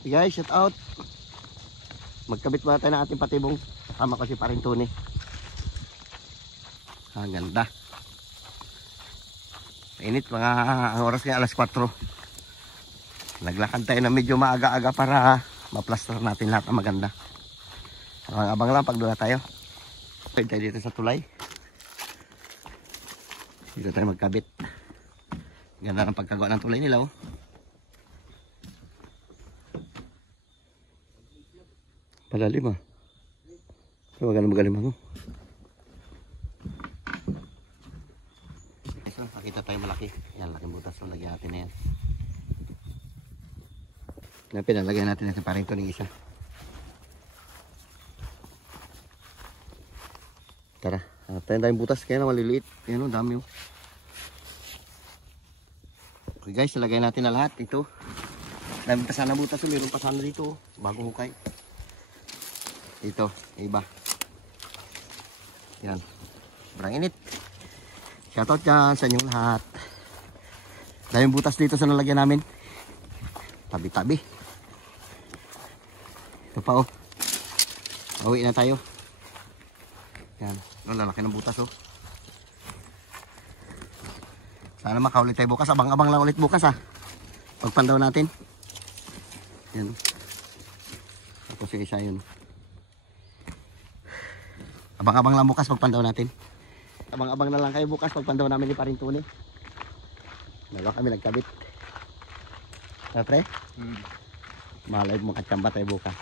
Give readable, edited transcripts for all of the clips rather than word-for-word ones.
Hey guys, shout out. Magkabit muna tayo ng ating patibong. Kasama ko si Paring Tony. Ang ganda. Init, ang oras ngayon alas 4. Naglakad tayo na medyo maaga-aga para ma-plaster natin lahat ng maganda. Abang lang pag doon tayo. Pwede tayo dito sa tulay. Dito tayo magkabit. Ganda ng pagkagawa ng tulay nila, oh. Palalim, ah. Huwag ka na magalim ako. So, nakita tayo malaki. Yan, laking butas. So, lagyan natin na yan. Pinalagyan natin natin parang ito ng isa. Tara, tayo tayong butas. Kaya na maliliit. Ayan, oh, dami, oh. Okay guys, lagay natin na lahat. Ito. Dami pa sana butas. Mayroon pa sana dito, oh. Bago hukay. Ito, iba. Yan. Sobrang init. Shoutout dyan sa inyong lahat. Daming butas dito sa nalagyan namin. Tabi-tabi. Ito pa, oh. Pauwi na tayo. Yan. Oh, lalaki ng butas, oh. Sana makaulit tayo bukas. Abang-abang lang ulit bukas, ah. Pagpandaw natin. Yan. Tapos yung isa yun. Abang-abang lang bukas pagpandaw natin. Abang-abang na lang kayo bukas pagpandaw namin ni Paring Tony. Dalawa kami nagkabit. Pre? Malay mo katsamba tayo bukas.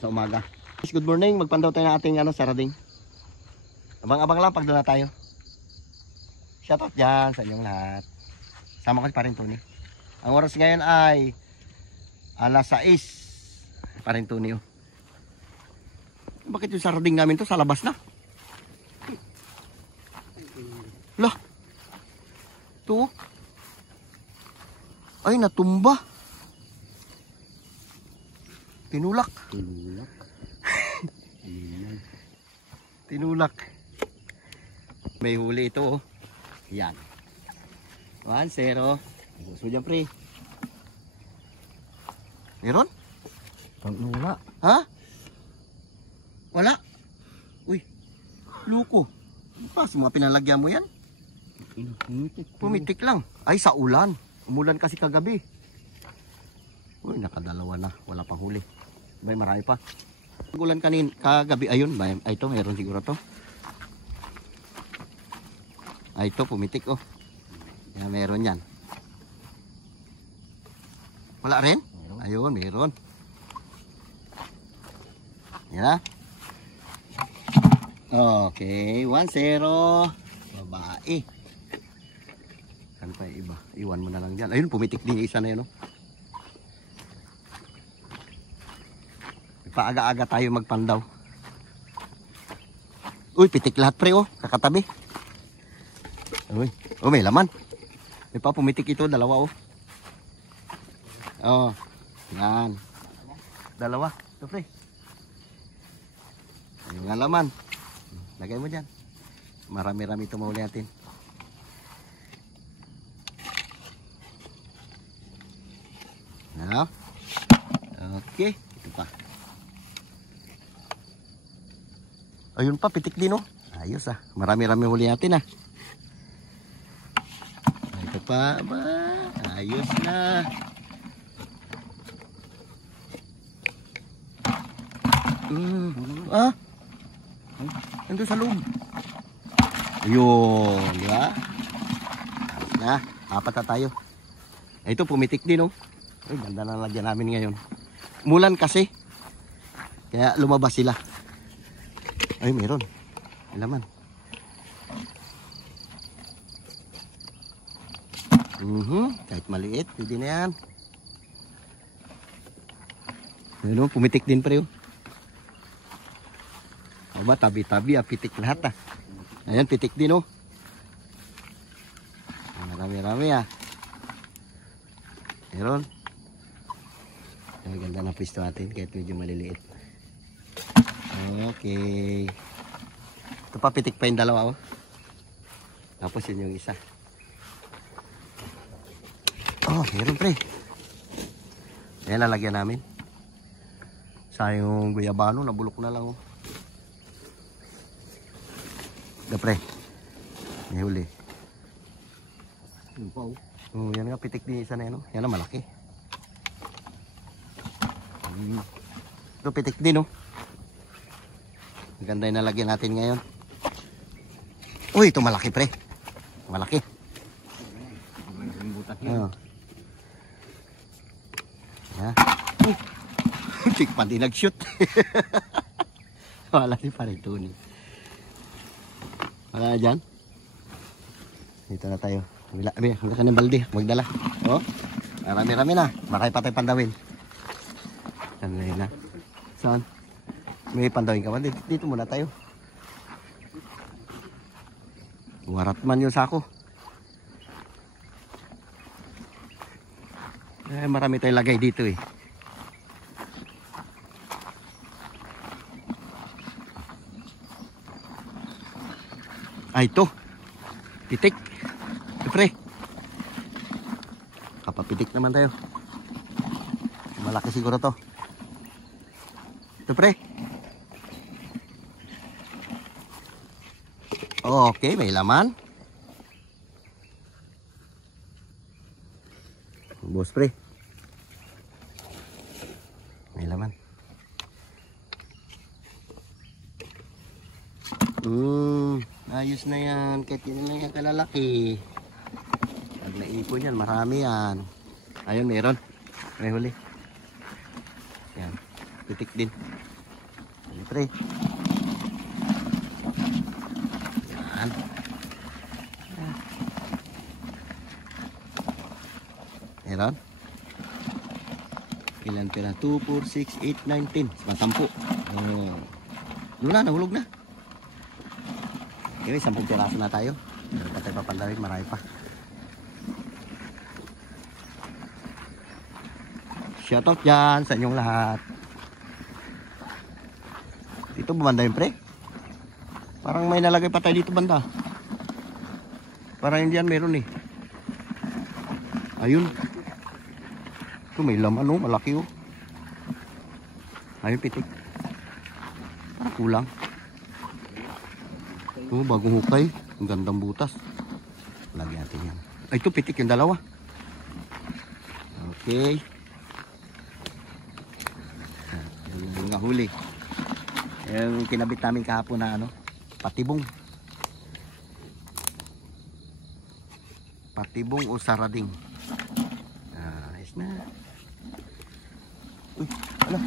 Sa umaga. Good morning. Magpandaw tayo ng ating sarading. Abang-abang lang pag doon na tayo. Shoutout dyan sa inyong lahat. Sama ko si Paring Tony. Ang oras ngayon ay alas 6. Paring Tony, oh. Bakit yung sarding namin to sa labas na? Lah. Ito. Ay, natumba. Tinulak. Tinulak. Tinulak. May huli ito, oh. Yan. 1-0. Gusto dyan, pre. Meron? Wala. Ha? Wala? Uy. Luko. Pas, mga pinalagyan mo yan? Pumitik lang. Ay, sa ulan. Umulan kasi kagabi. Uy, nakadalawa na. Wala pang huli. Bay, marami pa. Ulan kagabi. Ayun, bay. Ay, ito, meron siguro to. Ay, ito, pumitik, oh. Yan, meron yan. Wala rin? Meron. Ayun, meron. Yan na. Okay, 1-0. Babae. Saan pa yung iba? Iwan mo na lang dyan. Ayun, pumitik din yung isa na yun, oh. Paaga-aga tayo magpandaw. Uy, pitik lahat, pre, oh. Kakatabi. Uy, oh, may laman. May pa pumitik ito, dalawa, oh. Oh, yan. Dalawa. Ito, pre. Ayun nga laman. Lagay mo dyan. Marami-rami ito mahuli natin. Now, okay. Ito pa. Ayun pa, pitik din, oh. Ayos, ah. Marami-rami huli natin, ah. Ito pa, ba? Ayos na. Ah? Nandun sa loob. Ayun, di ba? Ayos na. Apat na tayo. Ito, pumitik din, oh. Ay, ganda na lagyan namin ngayon. Mulan kasi. Kaya lumabas sila. Ay, meron. May laman. Kahit maliit, pwede na yan. Ayun, pumitik din pa rin. Aba, tabi-tabi, pitik lahat, ah. Ayan, pitik din, oh. Marami-rami, ah. Meron. Ang ganda na pwesto natin kahit medyo maliliit. Okay. Ito pa, pitik pa yung dalawa, oh. Tapos yun yung isa. Oh, meron, pre. Ayan, lalagyan namin. Sayang guyabano, nabulok na lang. Oh. Dapre. May huli. Yung pa oh. Oh, yan nga, pitik din isa na yan. Oh. Yan na, malaki. Ito, pitik din, oh. Maganda yung nalagyan natin ngayon. Uy, ito malaki, pre. Malaki. Yung butas Oh. Yan. Tik pa din nag-shoot. Wala si Parituni. Wala na dyan. Dito na tayo. Wala ka ng balde. Magdala. Oh. Marami-rami na. Marami pa tayo pandawin. Ano na yun na? Saan? May pandawin ka ba? Dito muna tayo. Warat man yung sako. Marami tayong lagay dito eh. Ito. Pitik. Pre. Kapapitik naman tayo. Malaki siguro to. Ito, pre. Okay, may laman. Boss, pre. May laman. Ayos na yan. Kahit yun lang yan kalalaki. Pag naipon yan, marami yan. Ayun, meron. May huli. Yan. Pitik din. Pre. Yan. Meron. Ilan pera? 2, 4, 6, 8, 9, 10. 10. Oh. Lula, nahulog na. Okay, 10 piraso na tayo. Meron pa tayo papandawin, marami pa. Shoutout dyan sa inyong lahat. Dito banda yun, pre. Parang may nalagay pa tayo dito banda. Parang hindi yan meron eh. Ayun. Ito may laman oh, malaki oh. Ayun, pitik. Parang kulang. Oh, bagong hukay. Ang gandang butas. Lagyan natin yan. Ay, ito pitik yung dalawa. Okay. Yung nahuli. Yung kinabit namin kahapon na ano, patibong. Patibong o sarading. Nice na. Uy, ala.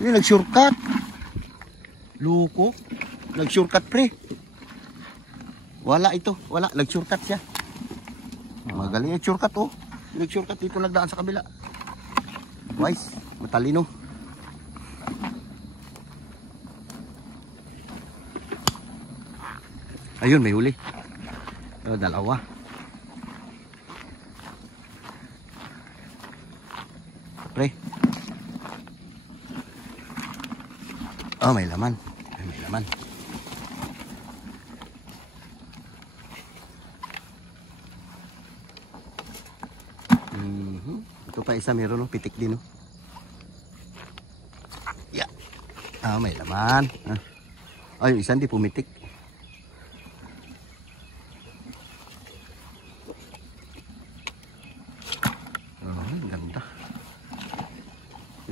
Ini nag-shortcut. Luko. Nag-shortcut, pre. Wala ito. Wala. Nag-shortcut siya. Magaling yung shortcut, oh. Nag-shortcut dito nagdaan sa kabila. Wise. Matalino. Ayun, may huli. Dalawa. Pre. Oh, may laman. May laman. Ito pa isa meron, no? Pitik din, no? Yeah. Ah, may laman. Ay, isa hindi pumitik.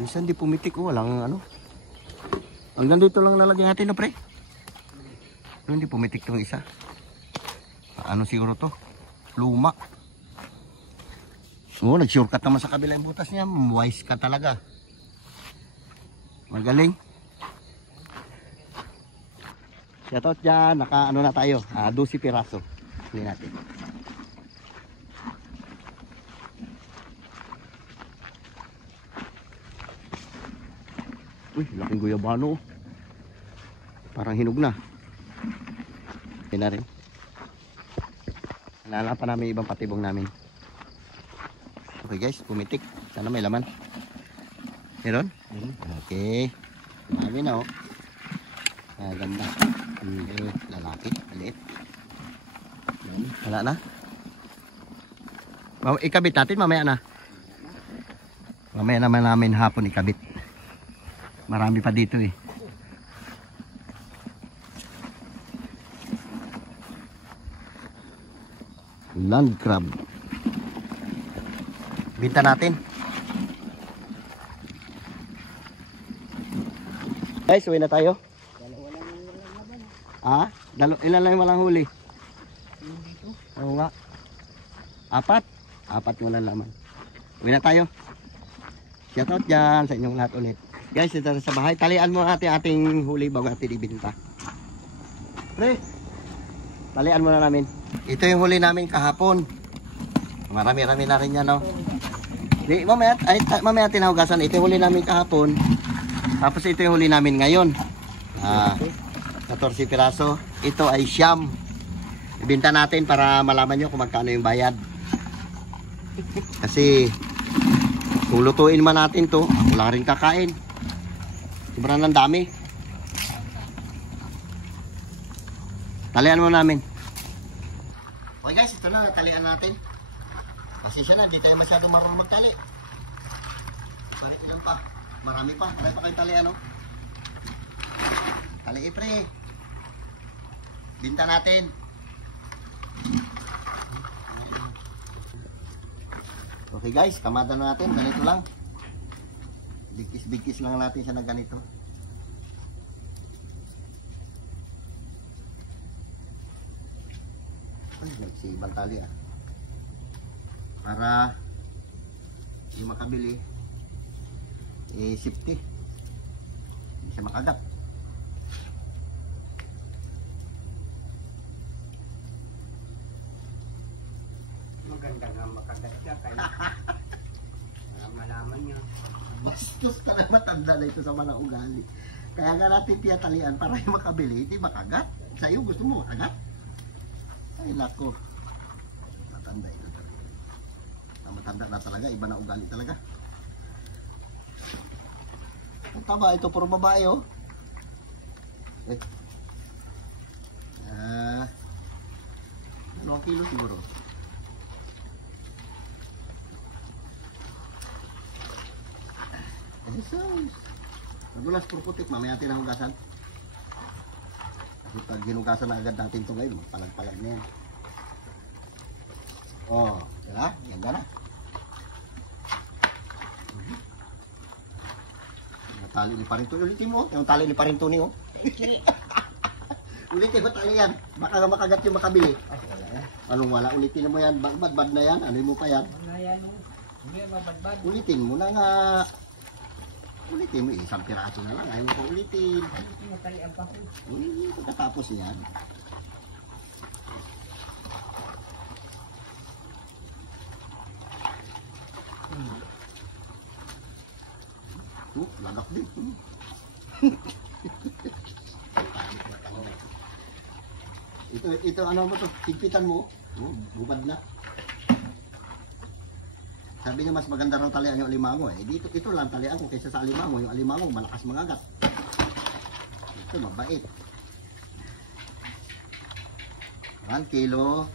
Isa hindi pumitik, oh, walang ano. Hanggang dito lang lalagyan natin na, pre. Hindi pumitik tong isa. Ano siguro to? Luma. Oh, nag-shortcut naman sa kabila yung butas niya. Wise ka talaga. Magaling. Shoutout dyan. Naka ano na tayo. 12 piraso. Hindi natin. Uy, laking guyabano. Parang hinog na. Hindi na rin. Nalala pa namin ibang patibong namin. Okay guys, pumitik. Sana may laman. Meron? Okay. Marami na oh. Ganda. Lalaki. Maliit. Wala na. Ikabit natin mamaya na. Mamaya naman namin hapon ikabit. Marami pa dito eh. Land crab. Binta natin. Guys, uwi na tayo. Ah, ilan lang yung walang huli? Oo nga. Apat mo lang laman. Uwi na tayo. Shoutout dyan sa inyong lahat ulit. Guys, ito sa bahay. Talian mo natin ating huli bago natin ibinta. Pre, talian mo na namin. Ito yung huli namin kahapon. Marami-rami na rin yan, no? Di, mamaya tinahugasan. Ito yung huli namin kahapon. Tapos ito yung huli namin ngayon. 14 piraso. Ito ay siyam. Ibinta natin para malaman nyo kung magkano yung bayad. Kasi kung lutuin man natin to, ako lang rin kakain. Sobrang ng dami. Talian mo namin. Okay guys, ito na, talian natin. Pasensya na, hindi tayo masyadong marunong magtali. Balik yan pa. Marami pa kayo talian, no? Tali pre. Binta natin. Okay guys, kamada na natin. Ganito lang. Bigkis-bigkis lang natin siya na ganito. Ay, nagsibang tali ah. Para yung makabili safety. Hindi siya makagat. Maganda nga makagat siya kaya malaman niya. Bastos ka na, matanda na ito sa malang ugali. Kaya nga natin tiyatalian para yung makabili, hindi makagat. Sa'yo gusto mo makagat? Ay lako. Matanda ito talaga. Matanda na talaga, iba na ugali talaga. Ang taba, ito puro babae oh. Ano ang kilo siguro? Madulas puro putik, mamaya natin ang hugasan. Kasi pag hinugasan na agad natin ito ngayon, magpalag-palag na yan. Oh, diba? Ganda na. Yung tali ni Parintuni, ulitin mo. Yung tali ni Parintuni, oh. Ulitin mo tali yan. Baka makagat yung makabili. Anong wala? Ulitin mo yan. Bad na yan. Ano mo pa yan? Ulitin mo na nga. Ulitin mo, isang piraso na lang. Ayaw mo pa ulitin. Pagkatapos yan. Lagak din. ito ano mo to? Higpitan mo. Bubad na. Sabi niya mas maganda raw talian yung alimango eh. Dito ito lang talian ko kaysa sa alimango. Yung alimango malakas mangagat. Ito mabait. 1 kilo.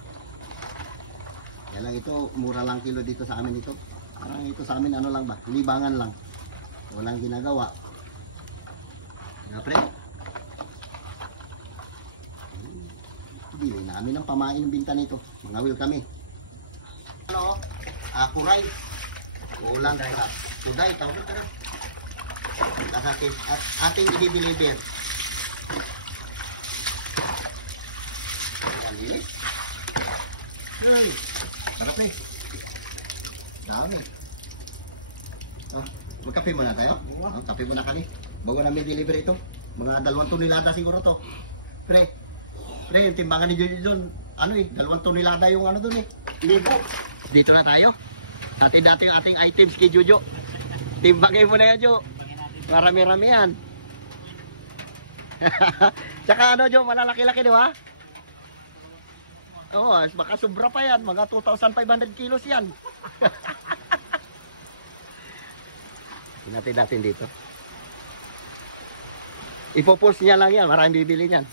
Kaya lang ito, mura lang kilo dito sa amin ito. Parang ito sa amin ano lang ba? Libangan lang. Walang ginagawa. Pre. Bili namin ng pamain ng binta nito. Mga will kami. Ano? Kuray. Ulang dahil. Kuday, tawag ka na. At ating i-deliver. Linis. Dali. Sarap eh. Dami. Oh, magkape muna tayo. Oh, kape muna kami. Bago namin deliver ito. Mga 2 tonelada siguro to. Pre, yung timbangan ni Jojo doon. Ano eh, 2 tonelada yung ano doon eh. Libo. Dito na tayo. Atin natin yung ating items kay Jojo. Timbangin mo na yan, Jo. Marami-rami yan. Tsaka ano, Jo, malalaki-laki, di ba? Oo, baka sobra pa yan. Mga 2,500 kilos yan. Natin natin dito. Ipopulse niya lang yan. Maraming bibili niyan.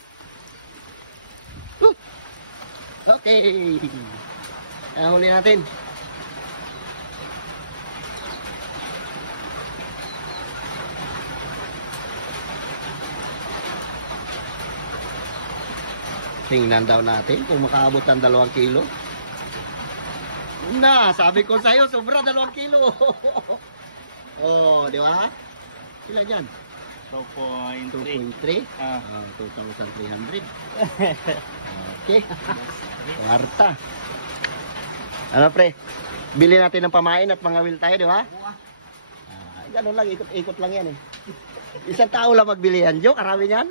Okay. Huli natin. Tingnan daw natin kung makaabot ng 2 kilo. Na, sabi ko sa'yo, sobra 2 kilo. Oh, di ba? Ilan yan? 2.3. 2,300. Okay. Kwarta. Ano pre? Bili natin ng pamain at mga will tayo, di ba? Ganun lang, ikot-ikot lang yan eh. Isang tao lang magbili yan. Jo, karami yan.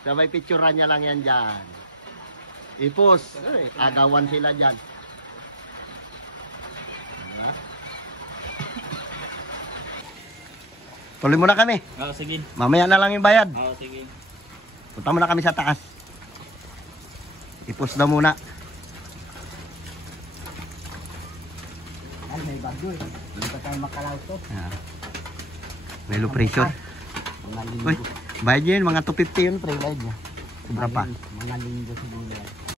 Sabay picturean niya lang yan dyan. Ipos. Agawan sila dyan. Diba? Tuloy muna kami. Oo, sige. Mamaya na lang yung bayad. Oo, sige. Punta muna kami sa taas. Ipos daw muna. Ay, may bagyo eh. Hindi pa tayo makalaw to. May low pressure. Mga Uy, linggo. bayad yun. Mga 250 yun pre. Bayad niya. Sobra pa. Mga linggo siguro.